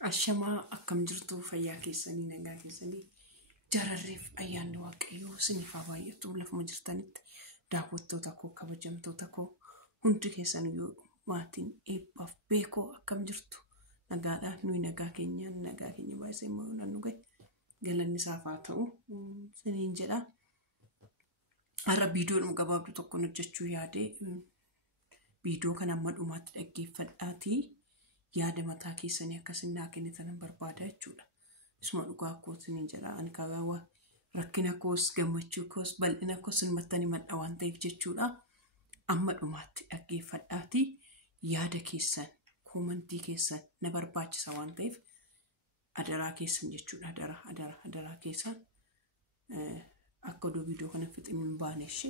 Ashamaa akkam jirtu fayyaa keessanii nagaa keessanii jararreef ayyaanni waaqayyoo isiniif haa baay'atu lafuma jirtanitti daawwattoota koo kabajamtoota koo hundi keessan yoo maatiin eebbaaf beekoo akkam jirtu nagaadhaan nuyi nagaa keenya baay'isee immoo nannu gahe galanni isaaf haa ta'u isiniin jedha. Har'a viidiyoon gabaabduu tokko hojjechuu yaade viidiyoo kana amma dhumaatti dhaggeeffadhaatii. Yaada mataa keessanii akkasiin naa kennitan barbaada jechuudha. Isuma dhugaa kootiin jedha ani kaawwa rakkina koos gammachuu koos bal'ina koos ilmattanii madda waan ta'eef jechuudha. Amma dhumaatti dhaggeeffadhaatii yaada keessan koomantii keessan na barbaachisa waan ta'eef adaraa keessan jechuudha. Adaraa keessan akka oduu viidiyoo kana fixin baanesh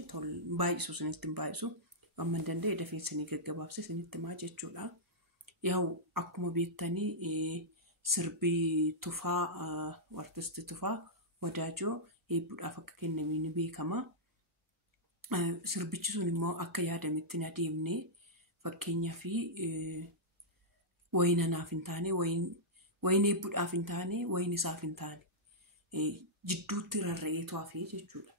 baay'isu isinitti baay'isu amma danda'e dafeessanii gaggabaabse isinitti maa jechuudha. Yaa'u akkuma beektanii sirbii Tufaa artisti Tufaa Wadaajoo eebbuudhaaf akka kenname ni beekama. Sirbichi sun immoo akka yaadametti na deemne fakkeenyaaf wayina naaf hin taane wayin eebbuudhaaf hin taane wayin isaaf hin taane jidduutti rarra'eetu hafe jechuudha.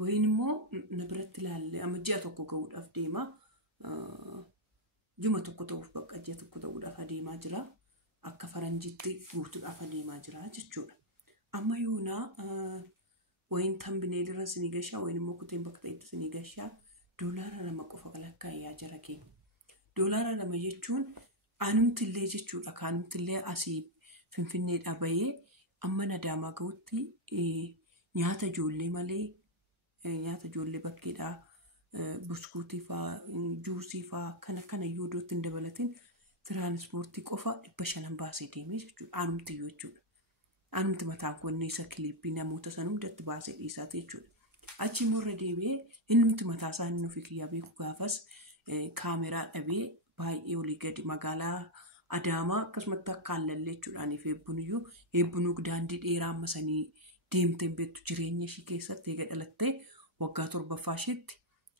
Wayin immoo na biratti ilaalle amma ji'a tokko ga'uudhaaf deema. Juma tokko ta'uuf bakka ji'a tokko ta'uudhaaf adeemaa jira. Akka faranjiitti guutuudhaaf adeemaa jira jechuudha. Amma yoonaa wayin tambineelirra isinii gashaa wayin immoo kuteen bakka ta'etti isinii gashaa $2 qofa lakkaa'ee jara keenya. $2 jechuun anumtillee jechuudha. Kaanumtillee asii Finfinneedhaa bahee amma Nadaamaa ga'utti nyaata ijoollee malee nyaata ijoollee bakkeedhaa. Buskuutii faa juusii faa kana yoodootti hin dabalatin tiraanspoortii qofa 500 baasee deemee jechuudha. Anumtiyyuu jechuudha. Anumti mataan konni isa kiliippii namoota san hundatti baasee dhiisaati jechuudha. Achi immoo irra deebi'ee innumti mataa isaanii nuuf kiyyaa beeku gaafas kaameraa dhabee baay'ee olii gadi magaalaa Adaamaa akkasumatti akka haallallee jechuudhaan eebbunuu daandii dheeraa amma sanii deemtee beektu jireenya ishii keessatti eega dhalattee waggaa 7ffaa isheetti.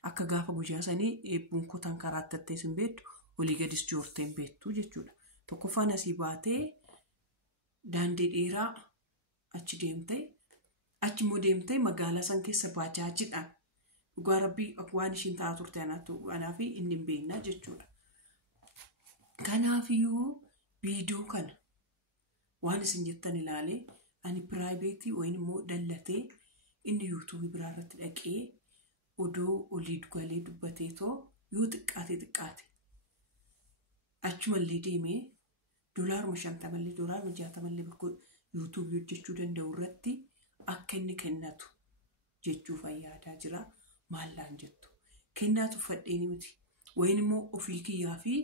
Akka gaafa guyyaa sanii eebbuun kutan karaatti tattees hin beektu olii gadis joortee hin beektu jechuudha. Tokkoffaan asii baatee daandii dheeraa achi deemtee achi immoo deemtee magaalaa san keessa baajaajiidhaan dhugaa rabbii waan ishiin ta'aa turte anaa fi inni hin beeknaa jechuudha. Kanaafiyyuu viidiyoo kana waan isin jettan ilaalee ani piraayiveetii wayin immoo dallatee inni yuutuubii biraa irratti dhaqee odoo olii galee dubbateetoo yoo xiqqaate achumallee deemee $50 $60 bakka yuutuubii hojjechuu danda'u irratti akka inni kennatu jechuuf yaadaa jira. Maallaan jettu kennaatu fadheeni miti wayin immoo ofii kiyyaa fi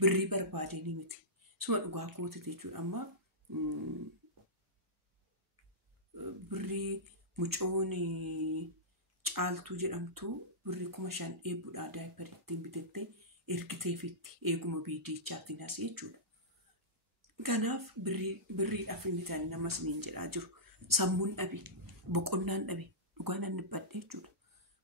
birrii barbaadeni miti suma dhugaa kootite jechuudha. Amma birrii mucoon caaltuu jedhamtu birrii 5,000 eebbuudhaa daayiparii ittiin bitettee ergiteefitti eeguma viidiyichaatiin asii jechuudha. Kanaaf birriidhaaf inni ta'an namas niin jedhaa jiru. Sammuun dhabe boqonnaan dhabe dhugaan inni badde jechuudha.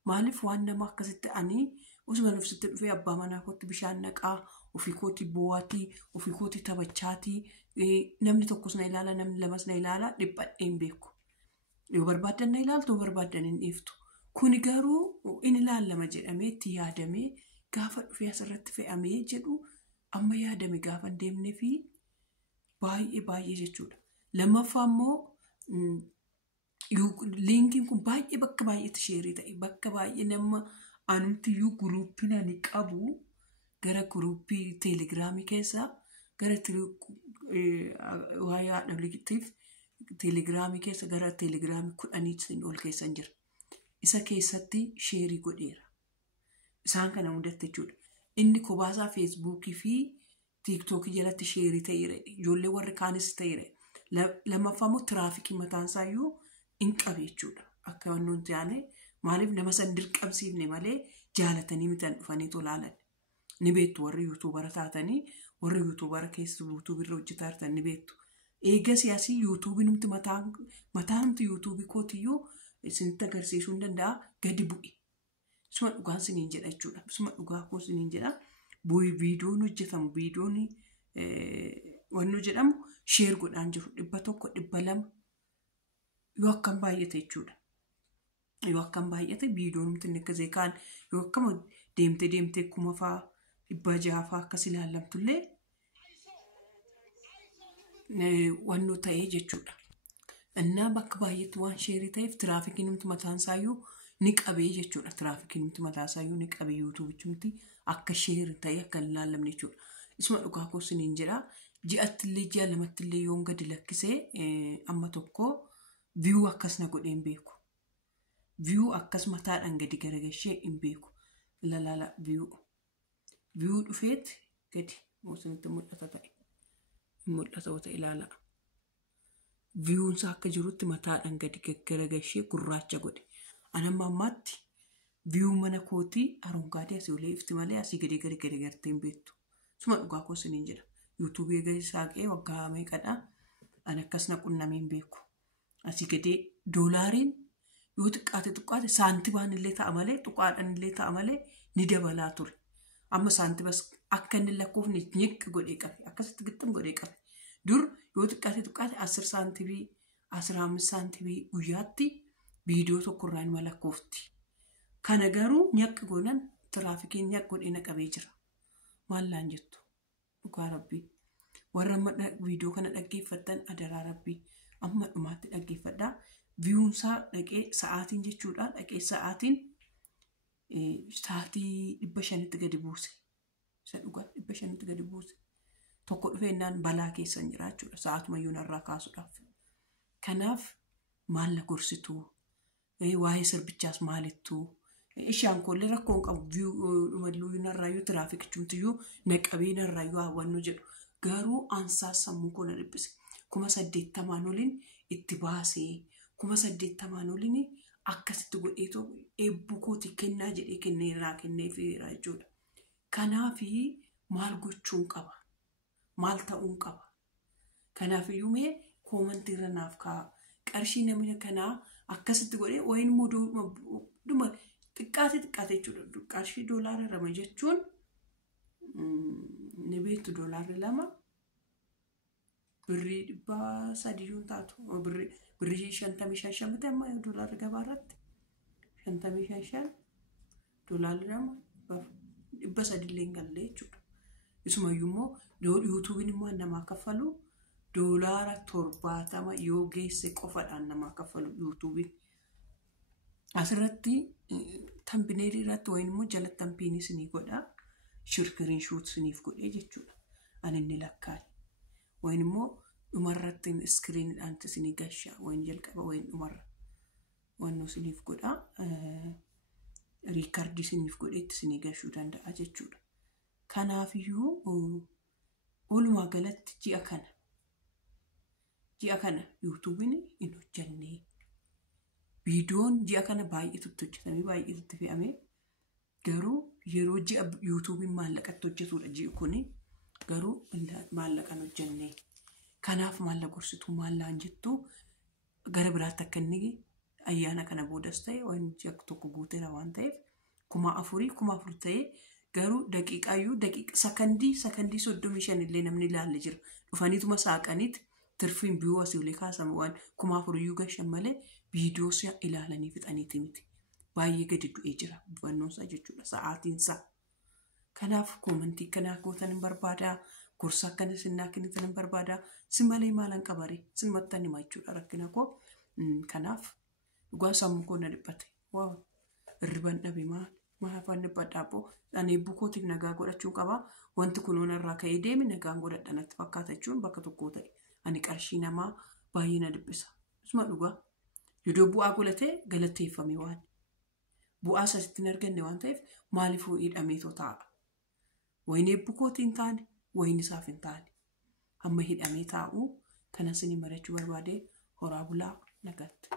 Maaliif waan nama akkasitti ani usuma nufsitti dhufee abbaa manaa kootti bishaan naqaa ofii kootii boo'aatii ofii kootii taphachaatii namni tokkos na ilaala namni lamas na ilaala dhiphadheen beeku. Yoo barbaadan na ilaaltu yoo barbaadan hin dhiiftu. Kuni garuu inni ilaalama jedhamee itti yaadamee gaafa dhufee asirratti fe'amee jedhu amma yaadame gaafa deemnee fi baay'ee jechuudha. Lammaffaa immoo liinkiin kun baay'ee bakka baay'eetti sheerii ta'e bakka baay'ee nama anumtiyyuu guruuppii ani qabu gara guruuppii teelegiraamii keessaa gara waa'ee haadholiitiif teelegiraamii keessa gara teelegiraamii 10 ol keessan jira. Isa keessatti sheerii godheera. Isaan kana hundatte jechuudha. Inni kobaasaa feesbuukii fi tiiktookii jalatti sheerii ta'eera. Ijoollee warri kaanis ta'eera. Lammaffaa immoo tiraafikii mataansaayyuu hin qabe jechuudha. Akka wannoon taane maaliif nama san dirqamsiifne malee jaalatanii mitan dhufanii tolaalan. Ni beektu warri yuutuubara taatanii warri yuutuubara keessa yuutuubirra hojjetaa jirtan ni beektu. Eega siyaasii yuutuubii numti mataa numti yuutuubii kootiyyuu isinitti agarsiisuu hin danda'a gadi bu'i. Suma dhugaan siniin jedha jechuudha. Suma dhugaa koo siniin jedha. Viidiyoon hojjetamu viidiyoon wannu jedhamu sheer godhaan jiru 100 200 yoo akkam baay'ate jechuudha. Yoo akkam baay'ate viidiyoon miti akkasii kaan yoo akkam deemtee kuma faa 600 faa akkas ilaalamtullee wannu ta'ee jechuudha. Innaa bakka baay'eetti waan sheerii ta'eef tiraafikiin nuti mataan isaayyuu ni qabee jechuudha. Tiraafikiin nuti mataa isaayyuu ni qabee yuutuubichumti akka sheerii ta'ee akka hin ilaalamne jechuudha. Isuma dhugaa koosiniin jedha. Ji'atti illee ji'a lamatti illee yoon gadi lakkisee amma tokko viyuu akkas na godhee hin beeku. Viyuu akkas mataadhaan gadi garagashee hin beeku. Lalaala viyuu. Viyuu dhufeet gadi moosinitti mul'ata ta'e. Mul'ata wata ilaala. Viyuunsa akka jirutti mataadhaan gadi garagashee gurraacha godhe. Anamma ammaatti viyuu mana kootii arongaadee asii olee ifti malee asii gadi gartee hin beektu. Suma dhugaa koosiniin jedha. Yuutuubii gadi saaqee waggaa meeqadha. Ani akkas na qunnamee hin beeku. Asii gadi doolaariin yoo xiqqaate saantibaan illee ta'a malee tuqaadhaan illee ta'a malee ni dabalaa ture. Amma saantibas akka inni lakkoofni nyiqqi godhee qabe. Akkasitti gixxum godhee qabe. Dur yoo xiqqaate 10 saantibii 15 saantibii guyyaatti viidiyoo tokkorraa ni lakkoofti. Kana garuu nyaqqi godhan tiraafikiin nyaqqi godhee na qabee jira. Maallaan jettu dhugaa rabbii. Warra amma viidiyoo kana dhaggeeffattan adaraa rabbii amma dhumaatti dhaggeeffadhaa. Viyuunsaa dhaqee sa'aatiin jechuudha. Dhaqee sa'aatiin sa'aatii 500tti gadi buuse. Isa dhugaa 500tti gadi buuse. Tokko dhufeennaan balaa keessa hin jira jechuudha. Sa'aatuma iyyuu narraa kaasuudhaaf. Kanaaf maal na gorsituu? Waa'ee sirbichaas maalittuu? Ishaan kollee rakkoon qabu dhumadluu narraayyuu tiraafikichumtiyyuu naqabee narraayyuu hawwannu jedhu. Garuu ansaas sammuu koo na dhiphise. 80 oliin itti baasee 80 oliin akkasitti godheetoo eebbuu kooti kennaa jedhee kenneefira jechuudha. Kanaafi maal gochuun qaba? Maal ta'uun qaba? Kanaafiyyuu mee koomantii irra naaf kaa'a. Qarshii namni kanaa akkasitti godhee wayin immoo xiqqaate jechuudha. Qarshii doolaara lama jechuun ni beektu doolaarri 2 birrii 300 taatu. Birrii 55 amma doolaarri gabaarratti 55 doolaarri 2 300 illee hin galle jechuudha. Isumayyuu immoo yuutuubiin immoo namaa kaffalu doolaara 70 yoo geesse qofadhaan namaa kaffalu yuutuubiin. Asirratti tambineelii irratti wayin immoo jala tampiinii sinii godhaa. Shirkiriin shuut siniif godhee jechuudha. Ani inni lakkaa'e. Wayin immoo dhumarratti iskiriinidhaan sinii gashaa. Wayin jalqaba wayin dhumarra. Wannoo siniif godhaa. Riikardii siniif godheetti sinii gashuu danda'a jechuudha. Kanaafiyyuu walumaa galatti ji'a kana yuutuubiin hin hojjannee. Viidiyoon ji'a kana baay'eetu hojjetamee baay'eetu fe'amee garuu yeroo ji'a yuutuubiin maallaqatti hojjetudha ji'i kuni garuu maallaqan hojjennee. Kanaaf maalla gorsituu maallaan jettuu gara biraatti akka inni ayyaana kana boodas ta'e waan ji'a tokko guuteera waan ta'eef 4,000 ta'ee garuu daqiiqaa sakandii 35 illee namni ilaalle jira. Dhufaniituma saaqaniiti tirfiin biyoo asii ulee kaasamu waan 4,000 gashan malee viidiyoo ilaalanii fixaniiti miti. Baay'ee gadi du'ee jira bu'annoonsaa jechuudha sa'aatiinsaa. Kanaaf koomantii kanaa gootan hin barbaadaa. Gorsa akkana sinnaa kennitan hin barbaadaa. Si malee maalan qabaree sin mattan hima jechuudha rakkina koo. Kanaaf dhugaa sammuu koo na dhiphate. Waaw irriban dhabe maafaan dhiphadhaaboo. Ani eebbuu kootiif nagaa godhachuun qabaa. Wanti kunuun irraa ka'ee deemi nagaan godhadhanatti fakkaata jechuun bakka tokkoo ta'e. Ani qarshii namaa baay'ee na dhiphisa. Isuma dhugaa. Yoo bu'aa godhatee galateeffame waan. Bu'aa asitti hin arganne waan ta'eef maaliifuu hidhameetoo taa'a? Wayin eebbuu kootiin taane wayin isaaf hin taane. Amma hidhamee taa'uu kanas ni marachuu barbaade horaa bulaa nagaatti.